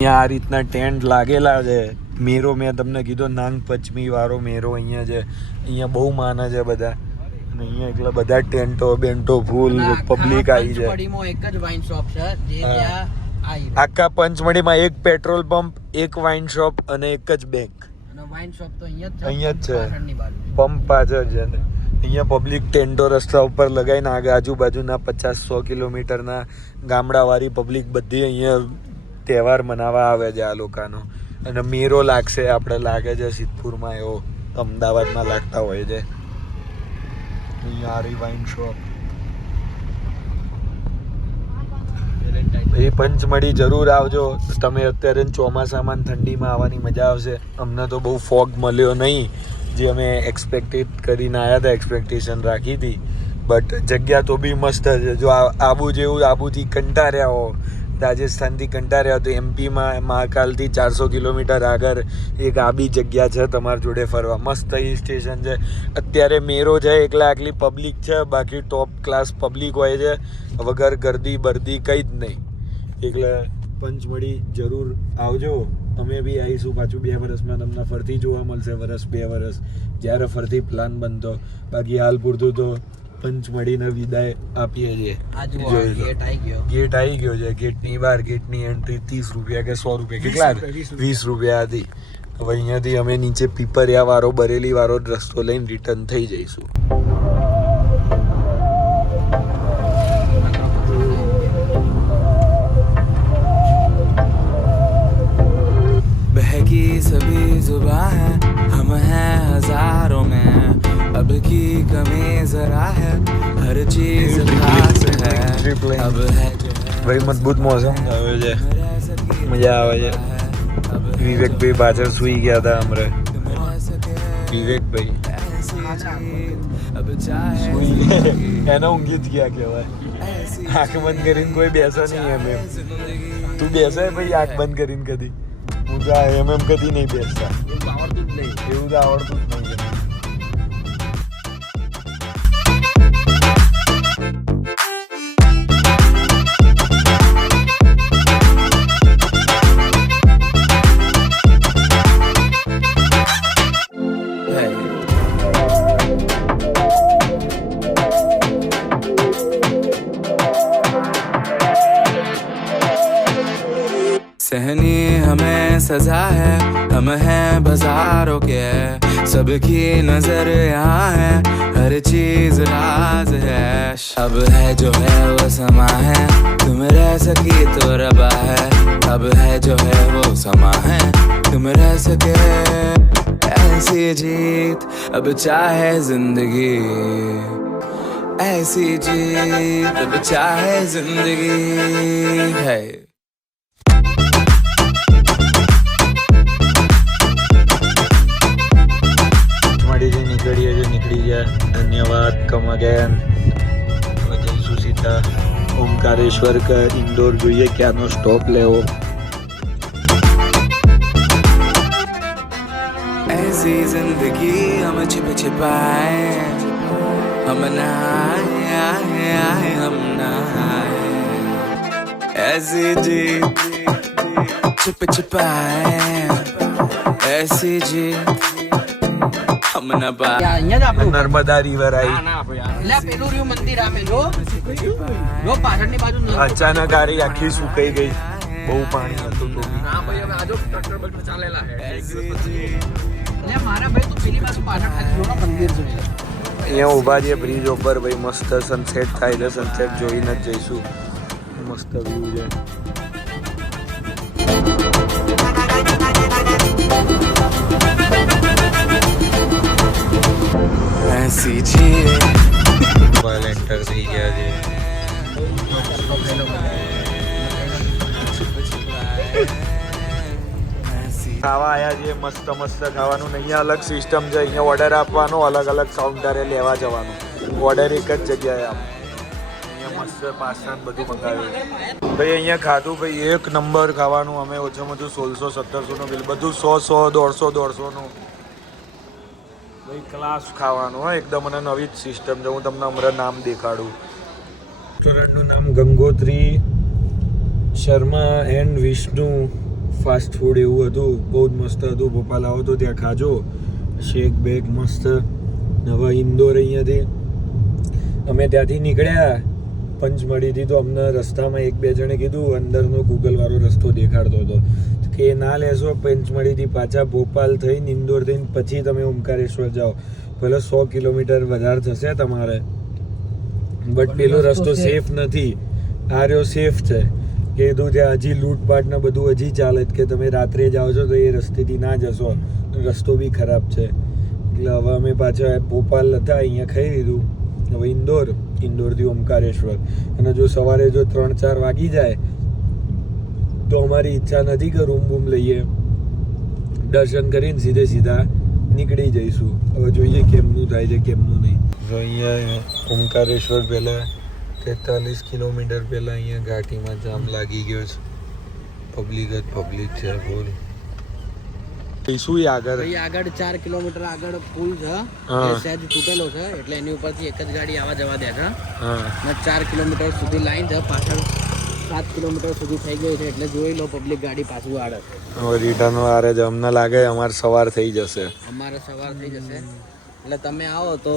અહીંયા આ રીતના ટેન્ટ લાગેલા છે. મેરો મેં તમને કીધો નાંગ પંચમી વાળો મેરો અહીંયા છે. અહીંયા બહુ માને છે બધા અને અહીંયા એટલા બધા ટેન્ટો બેન્ટો ફૂલ પબ્લિક આવી છે. એક જ વાઇન શોપ છે જે ત્યાં આખા પંચમઢીમાં એક પેટ્રોલ પંપ, એક વાઇન શોપ અને એક જ બેંક. અને વાઇન શોપ તો અહીંયા જ છે, પંપ પાછળ છે. અહીંયા પબ્લિક ટેન્ટો રસ્તા ઉપર લગાવીને આજુબાજુના 50-100 કિલોમીટરના ગામડાવાળી પબ્લિક બધી અહીંયા તહેવાર મનાવવા આવે છે આ લોકોનો. અને મેરો લાગશે, આપણે લાગે છે સિદ્ધપુરમાં એવો અમદાવાદમાં લાગતા હોય છે. અહીંયા આરી વાઇન શોપ. એ પંચમઢી જરૂર આવજો તમે. અત્યારે ચોમાસામાં ઠંડીમાં આવવાની મજા આવશે. અમને તો બહુ ફોગ મળ્યો નહીં જે અમે એક્સપેક્ટેડ કરીને આવ્યા હતા, એક્સપેક્ટેશન રાખી હતી. બટ જગ્યા તો બી મસ્ત છે. જો આબુ જેવું આબુથી કંટાળ્યા હો, રાજસ્થાનથી કંટાળ્યા તો એમપીમાં મહાકાલથી 400 કિલોમીટર આગળ એક આ બી જગ્યા છે તમારી જોડે ફરવા. મસ્ત હિલ સ્ટેશન છે. અત્યારે મેરો છે એટલે આટલી પબ્લિક છે, બાકી ટોપ ક્લાસ પબ્લિક હોય છે, વગર ગરદી બરદી કંઈ જ નહીં. એટલે પંચમઢી જરૂર આવજો. અમે બી આવીશું પાછું 2 વર્ષમાં તમને ફરતી જોવા મળશે. 1-2 વર્ષ જ્યારે ફરતી પ્લાન બનતો. બાકી હાલ પૂરતું તો પંચમઢીને વિદાય આપીએ છીએ. ગેટ આવી ગયો છે. ગેટની બહાર ગેટની એન્ટ્રી 30 રૂપિયા કે 100 રૂપિયા કેટલા 20 રૂપિયા હતી. હવે અહીંયાથી અમે નીચે પીપરિયા વાળો બરેલી વાળો રસ્તો લઈને રિટર્ન થઈ જઈશું. बहकी सभी जुबां है, हम हैं हजारों में, अब की कमी जरा है, हर चीज खास है, अब है ભાઈ મજબૂત મોસમ આવે છે, મજા આવે છે. વિવેકભાઈ પાછળ સુઈ ગયા હતા હમણાં. વિવેકભાઈ એનો ઊંઘી જ ગયા કહેવાય. આંખ બંધ કરીને કોઈ બેસે નહીં. એમ તું બેસે ભાઈ આંખ બંધ કરીને કદી? હું તો એમ કદી નહીં બેસતા. એવું તો આવડતું જ નહીં. सहनी हमें सजा है, हम हैं बाजारों के, सबकी नजर यहाँ है, हर चीज राज है. अब है जो है वो समा है, तुम रह सकी तो रबा है. अब है जो है वो समा है, तुम रह सके ऐसी जीत. अब चाहे जिंदगी ऐसी जीत, अब चाहे जिंदगी है. નીકળી ગયા. ધન્યવાદ. Come again. હવે જઈશું સીધા ઓમકારેશ્વર કે ઇન્દોર. જોઈએ ક્યાંનો સ્ટોપ લેવો. ऐसी जिंदगी हम छिप छिपाए, हम नहाए आए आए हम नहाए. ऐसी जी छिप छिपाए, ऐसी जी નર્મદા રિવર આવી. અચાનક આરી આખી સુકાઈ ગઈ. બહુ પાણી હતું તો અહીંયા ઉભા છીએ બ્રિજ ઉપર. ભાઈ મસ્ત સનસેટ થાય છે. સનસેટ જોઈને જ જઈશું. મસ્ત વ્યૂ છે. ऐसी जी એન્ટર થઈ ગયા છે. ખાવા આવ્યા છીએ. મસ્ત મસ્ત ખાવાનું. અહીંયા અલગ સિસ્ટમ છે. અહીંયા ઓર્ડર આપવાનો, અલગ અલગ કાઉન્ટરે લેવા જવાનું. ઓર્ડર એક જ જગ્યાએ આપ. અહીંયા મસ્ત પાસ્તા બધું મંગાવ્યું છે. ભાઈ અહીંયા ખાધું ભાઈ એક નંબર ખાવાનું. અમે ઓછામાં ઓછું 1600-1700 નું બિલ. બધું 100-100, 150-150 નું. ભાઈ ક્લાસ ખાવાનું હોય એકદમ. અને નવી જ સિસ્ટમ છે. હું તમને હમણાં નામ દેખાડું. રેસ્ટોરન્ટનું નામ Gangotri Sharma and Vishnu fast food એવું હતું, બહુ જ મસ્ત હતું. ભોપાલ આવો તો ત્યાં ખાજો, શેક બેક મસ્ત. હવે ઇન્દોર અહીંયાથી અમે ત્યાંથી નીકળ્યા પંચમઢીથી, તો અમને રસ્તામાં એક બે જણે કીધું અંદરનો ગૂગલવાળો રસ્તો દેખાડતો હતો કે ના લેશો, પંચમઢીથી પાછા ભોપાલ થઈને ઇન્દોર થઈને પછી તમે ઓમકારેશ્વર જાઓ. ભલે 100 કિલોમીટર વધારે થશે તમારે, બટ પેલો રસ્તો સેફ નથી. આ રહ્યો સેફ છે. કીધું ત્યાં હજી લૂંટપાટ ને બધું હજી ચાલે જ, કે તમે રાત્રે જાઓ છો તો એ રસ્તેથી ના જશો, રસ્તો બી ખરાબ છે. એટલે હવે અમે પાછા ભોપાલ હતા, અહીંયા ખાઈ લીધું. હવે ઇન્દોરથી ઓમકારેશ્વર. અને જો સવારે જો 3-4 વાગી જાય તો અમારી ઈચ્છા નથી કે રૂમ બૂમ લઈએ, દર્શન કરીને સીધા નીકળી જઈશું. હવે જોઈએ કેમનું થાય છે કેમનું નહીં. તો અહીંયા ઓમકારેશ્વર પહેલાં 43 કિલોમીટર પહેલાં અહીંયા ઘાટીમાં જામ લાગી ગયો છે. પબ્લિક છે ફૂલ. શું આગળ ભાઈ આગળ 4 કિલોમીટર આગળ પુલ છે, હા. એ સહેજ તૂટેલો છે, એટલે એની ઉપરથી એક જ ગાડી આવા જવા દે છે. હા, અને 4 કિલોમીટર સુધી લાઈન છે, પાછળ 7 કિલોમીટર સુધી થઈ ગયું છે, એટલે જોઈ લો પબ્લિક ગાડી પાછું આડે છે. હવે રિટર્ન વારે જ અમને લાગે અમારે સવાર થઈ જશે. અમારે સવાર થઈ જશે, એટલે તમે આવો તો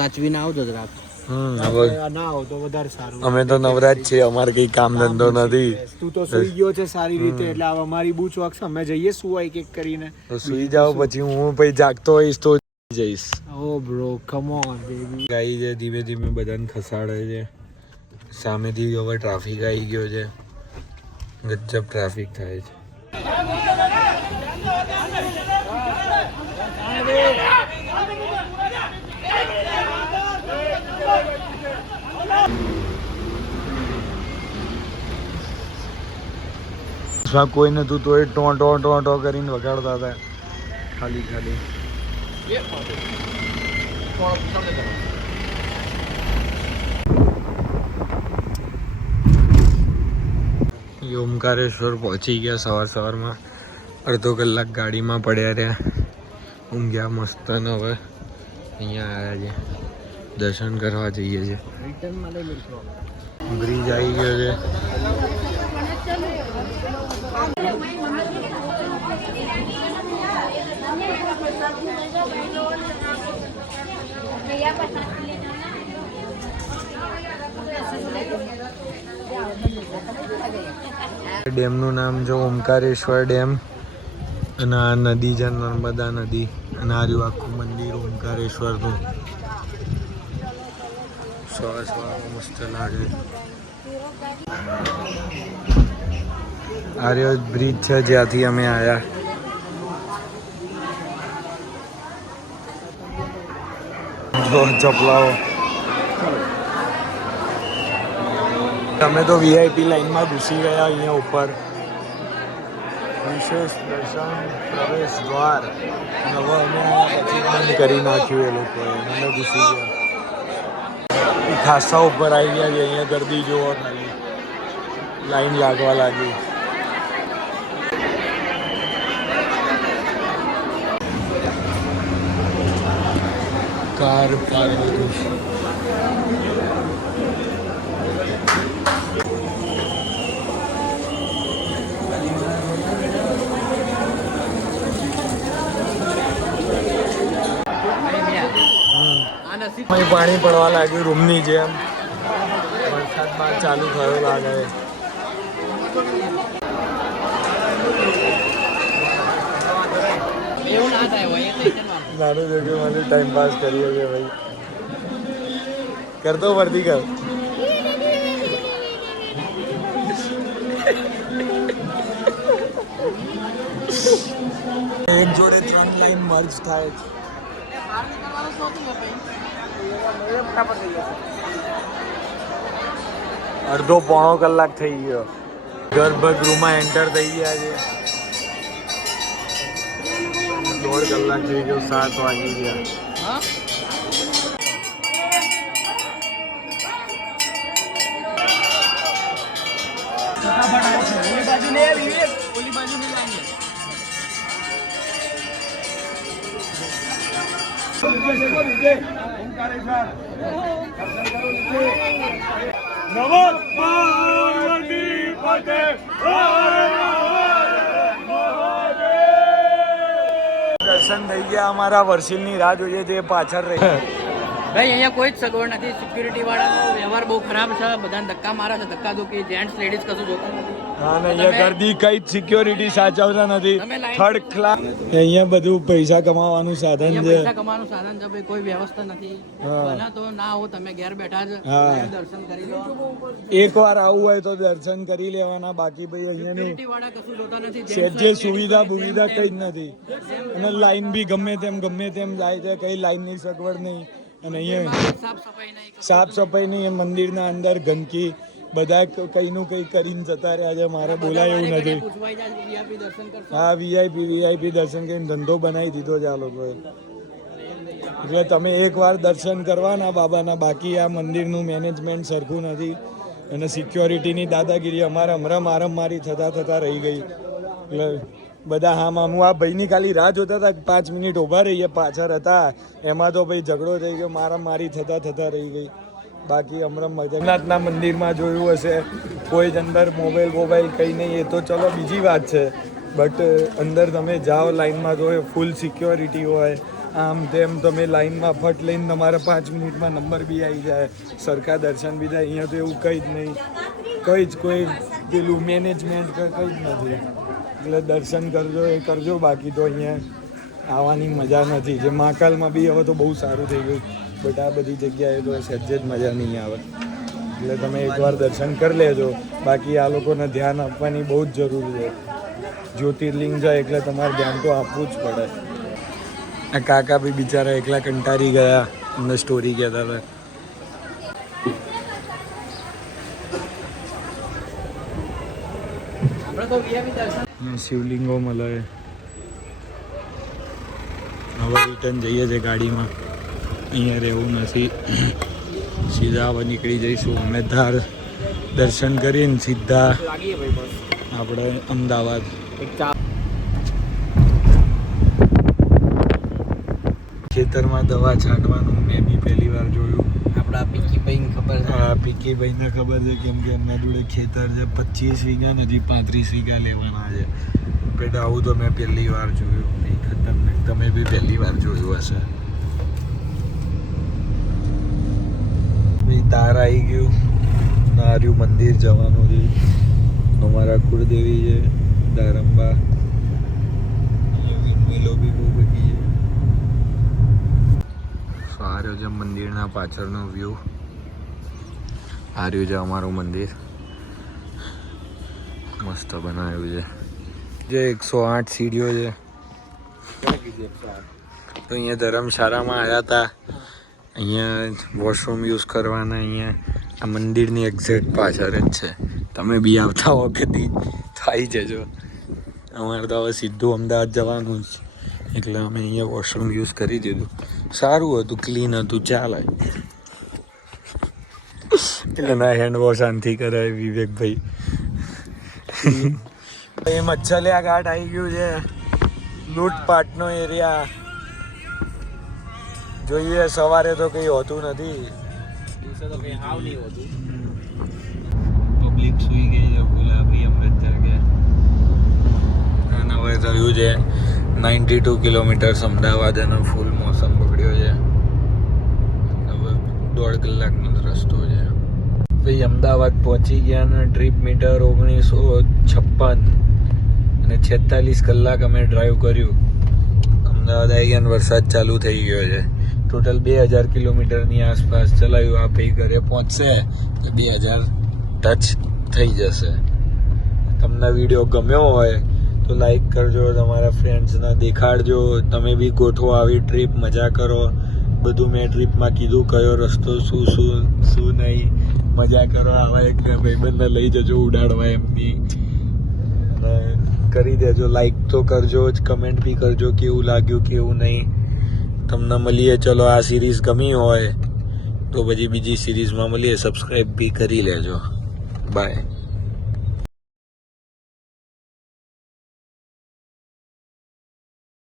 સાચવીને આવજો જરાક. હવે ના આવો તો વધારે સારું. અમે તો નવરાજ છીએ, અમારે કઈ કામ ધંધો નથી. તું તો સુઈ ગયો છે સારી રીતે, એટલે હવે અમારી બૂચ વાગશે, અમે જઈએ સુવાય એક કરીને. તો સુઈ જાઓ, પછી હું પછી જાગતો હોઈશ તો જઈશ. ઓ બ્રો કમ ઓન બેબી. ગાઈ છે ધીમે ધીમે બધાને ખસાડે છે. સામેથી હવે ટ્રાફિક આવી ગયો છે, ગજબ ટ્રાફિક થાય છે. કોઈ નતું તો એ ટો ટો ટો ટો કરીને વગાડતા હતા ખાલી. ઓમકારેશ્વર પહોંચી ગયા સવારમાં. અડધો કલાક ગાડીમાં પડ્યા રહ્યા, ઊંઘ્યા મસ્ત. ને હવે અહીંયા આવ્યા છે, દર્શન કરવા જઈએ છીએ. રિટર્નમાં લઈ લઈશું. બ્રિજ આવી ગયો છે. ડેમનું નામ જો ઓમકારેશ્વર ડેમ, અને આ નદી છે નર્મદા નદી, અને આ રહ્યું આખું મંદિર ઓમકારેશ્વરનું. સવારમાં મસ્ત લાગે. આ રહ્યો બ્રિજ છે જ્યાંથી અમે આવ્યા. જો ચપલાઓ. અમે તો VIP લાઈનમાં ઘૂસી ગયા અહીંયા ઉપર. વિશેષ દર્શન પ્રવેશ દ્વાર. હવે અમે પછી બંધ કરી નાખ્યું એ લોકોએ, અમે ઘૂસી ગયા. ખાસા ઉપર આવી ગયા છે. અહીંયા ગરદી જોવો ખાલી, લાઈન લાગવા લાગી. કાર બધું પાણી પડવા લાગ્યું રૂમની જેમ. વરસાદ બાદ ચાલુ થયો લાગે. એવું ના થાય હોય એટલે નાનું જોકે મને ટાઈમ પાસ કરીએ છીએ ભાઈ. કરતો ફરતી કર. એક જોડે 3 લાઈન મર્જ થાય છે. અડધો પોણો કલાક થઈ ગયો. ગર્ભગૃહમાં એન્ટર થઈ ગયા છે. 1.5 કલાક થઈ ગયો. 7 વાગી ગયા. નમઃ પાર્વતી પતે. દર્શન થઈ ગયા અમારા. વર્ષિલની રાહ જોઈએ છે, પાછળ રહી. ભાઈ અહીંયા કોઈ જ સગવડ નથી. સિક્યુરિટી વાળાનો વ્યવહાર બહુ ખરાબ છે. બધાને ધક્કા મારે છે. ધક્કા ધોકી જેન્ટ્સ લેડીઝ કશું જોતા નથી. હા ને અહીંયા ગરદી કઈ સિક્યોરિટી સાચવતા નથી. તમે લાઈન- થર્ડ ક્લાસ. અહીંયા બધું પૈસા કમાવાનું સાધન અહીંયા છે. પૈસા કમાવાનું સાધન છે ભાઈ. કોઈ વ્યવસ્થા નથી. હા. બના તો ના આવો, તમે ઘેર બેઠા જ હા. દર્શન કરી લો. એક વાર આવું હોય તો દર્શન કરી લેવાના. બાકી ભાઈ અહીંયાનું સિક્યુરિટી વાળા કશું જોતા નથી. સહેજે સુવિધા બુવિધા કઈ જ નથી. અને લાઈન બી ગમે તેમ જાય છે. કઈ લાઈનની સગવડ નહીં. અને અહીંયા સાફ સફાઈ નહીં. સાફ સફાઈ નહીં. મંદિરના અંદર ગંદકી. બધા કઈનું કઈ કરીને જતા રહ્યા છે. મારે બોલાય એવું નથી. પૂછવાઈ જાય VIP દર્શન કરશો. હા, વીઆઈપી દર્શન કરીને ધંધો બનાવી દીધો છે આ લોકોએ. એટલે તમે એકવાર દર્શન કરવાના બાબાના. બાકી આ મંદિરનું મેનેજમેન્ટ સરખું નથી. અને સિક્યોરિટીની દાદાગીરી અમારે હમણાં મારામારી થતા રહી ગઈ. એટલે બધા હું આ ભાઈની ખાલી રાહ જોતા હતા. 5 મિનિટ ઊભા રહીએ, પાછળ હતા. એમાં તો ભાઈ ઝઘડો થઈ ગયો. મારામારી થતા રહી ગઈ. બાકી હમણાં જગન્નાથના મંદિરમાં જોયું હશે કોઈ જ અંદર મોબાઈલ કંઈ નહીં. એ તો ચલો બીજી વાત છે. બટ અંદર તમે જાઓ લાઈનમાં તો ફૂલ સિક્યોરિટી હોય. આમ તેમ તમે લાઈનમાં ફટ લઈને તમારા 5 મિનિટમાં નંબર બી આવી જાય. સરખા દર્શન બી થાય. અહીંયા તો એવું કંઈ જ નહીં. કોઈ પેલું મેનેજમેન્ટ કંઈ જ નથી. એટલે દર્શન કરજો એ કરજો. બાકી તો અહીંયા આવવાની મજા નથી. જે મહાકાલમાં બી હવે તો બહુ સારું થઈ ગયું. બટ આ બધી જગ્યાએ તો સહેજે જ મજા નહીં આવે. એટલે તમે એકવાર દર્શન કરી લેજો. બાકી આ લોકોને ધ્યાન આપવાની બહુ જ જરૂર છે. જ્યોતિર્લિંગ જાય એટલે તમારે ધ્યાન તો આપવું જ પડે. આ કાકા બી બિચારા એકલા કંટાળી ગયા. અમને સ્ટોરી કહેતા હતા. આપણે તો VIP દર્શન. શિવલિંગો મળે. હવે રિટર્ન જઈએ છીએ ગાડીમાં. અહીંયા રહેવું નથી. સીધા હવે નીકળી જઈશું અમે ધાર. દર્શન કરીને સીધા લાગીએ ભાઈ બસ. આપણે અમદાવાદ. ખેતરમાં દવા છાંટવાનું મેં બી પહેલી વાર જોયું. આપણા પીકીભાઈને ખબર છે. હા, પીકીભાઈને ખબર છે. કેમ કે એમના જોડે ખેતર છે 25 વીઘા નથી 35 વીઘા લેવાના છે. બટ આવું તો મેં પહેલી વાર જોયું. ખતરનાક. તમે બી પહેલી વાર જોયું હશે. તાર આવી ગયું. નાર્યું મંદિર જવાનું છે. અમારા કુળદેવી છે દારંબા. વિંડમિલો બી બહુ બધી છે. સારું છે મંદિરના પાછળનો વ્યૂ. આ રહ્યું છે અમારું મંદિર. મસ્ત બનાવ્યું છે. જે 108 સીડીઓ છે. તો અહીંયા ધર્મશાળામાં આવ્યા હતા. અહીંયા વોશરૂમ યુઝ કરવાના. અહીંયા આ મંદિરની એક્ઝેક્ટ પાછળ જ છે. તમે બી આવતા હો કદી તો આવી જજો. અમારે તો હવે સીધું અમદાવાદ જવાનું જ. એટલે અમે અહીંયા વોશરૂમ યુઝ કરી દીધું. સારું હતું, ક્લીન હતું, ચાલે. એટલે ના હેન્ડ વોશ આનથી કરાય વિવેકભાઈ. એ મચ્છલિયા ઘાટ આવી ગયું છે. લૂંટપાટનો એરિયા. જોઈએ સવારે તો કંઈ હોતું નથી. દિવસે તો કંઈ હાવ નહીં હોતું. પબ્લિક સુઈ ગઈ છે. ગુલાબી અમૃત જાગ્યા. અને હવે થયું છે 92 કિલોમીટર્સ અમદાવાદ. અને ફૂલ મોસમ બગડ્યો છે. હવે 1.5 કલાકનો જ રસ્તો છે. ભાઈ અમદાવાદ પહોંચી ગયા અને ટ્રીપ મીટર 1956 અને 46 કલાક અમે ડ્રાઈવ કર્યું. અમદાવાદ આવી ગયા અને વરસાદ ચાલુ થઈ ગયો છે. ટોટલ 2000 કિલોમીટરની આસપાસ ચલાવ્યું. આ ભાઈ ઘરે પહોંચશે એટલે 2000 ટચ થઈ જશે. તમને વિડીયો ગમ્યો હોય તો લાઈક કરજો. તમારા ફ્રેન્ડ્સને દેખાડજો. તમે બી ગોઠવો આવી ટ્રીપ. મજા કરો. બધું મેં ટ્રીપમાં કીધું. કયો રસ્તો શું નહીં. મજા કરો. આવા એક ભાઈબંધને લઈ જજો ઉડાડવા એમની. કરી દેજો. લાઈક તો કરજો જ. કમેન્ટ બી કરજો કેવું લાગ્યું કેવું નહીં. તમને મળીએ. ચલો આ સિરીઝ ગમી હોય તો પછી બીજી સિરીઝમાં મળીએ. સબસ્ક્રાઈબ બી કરી લેજો. બાય.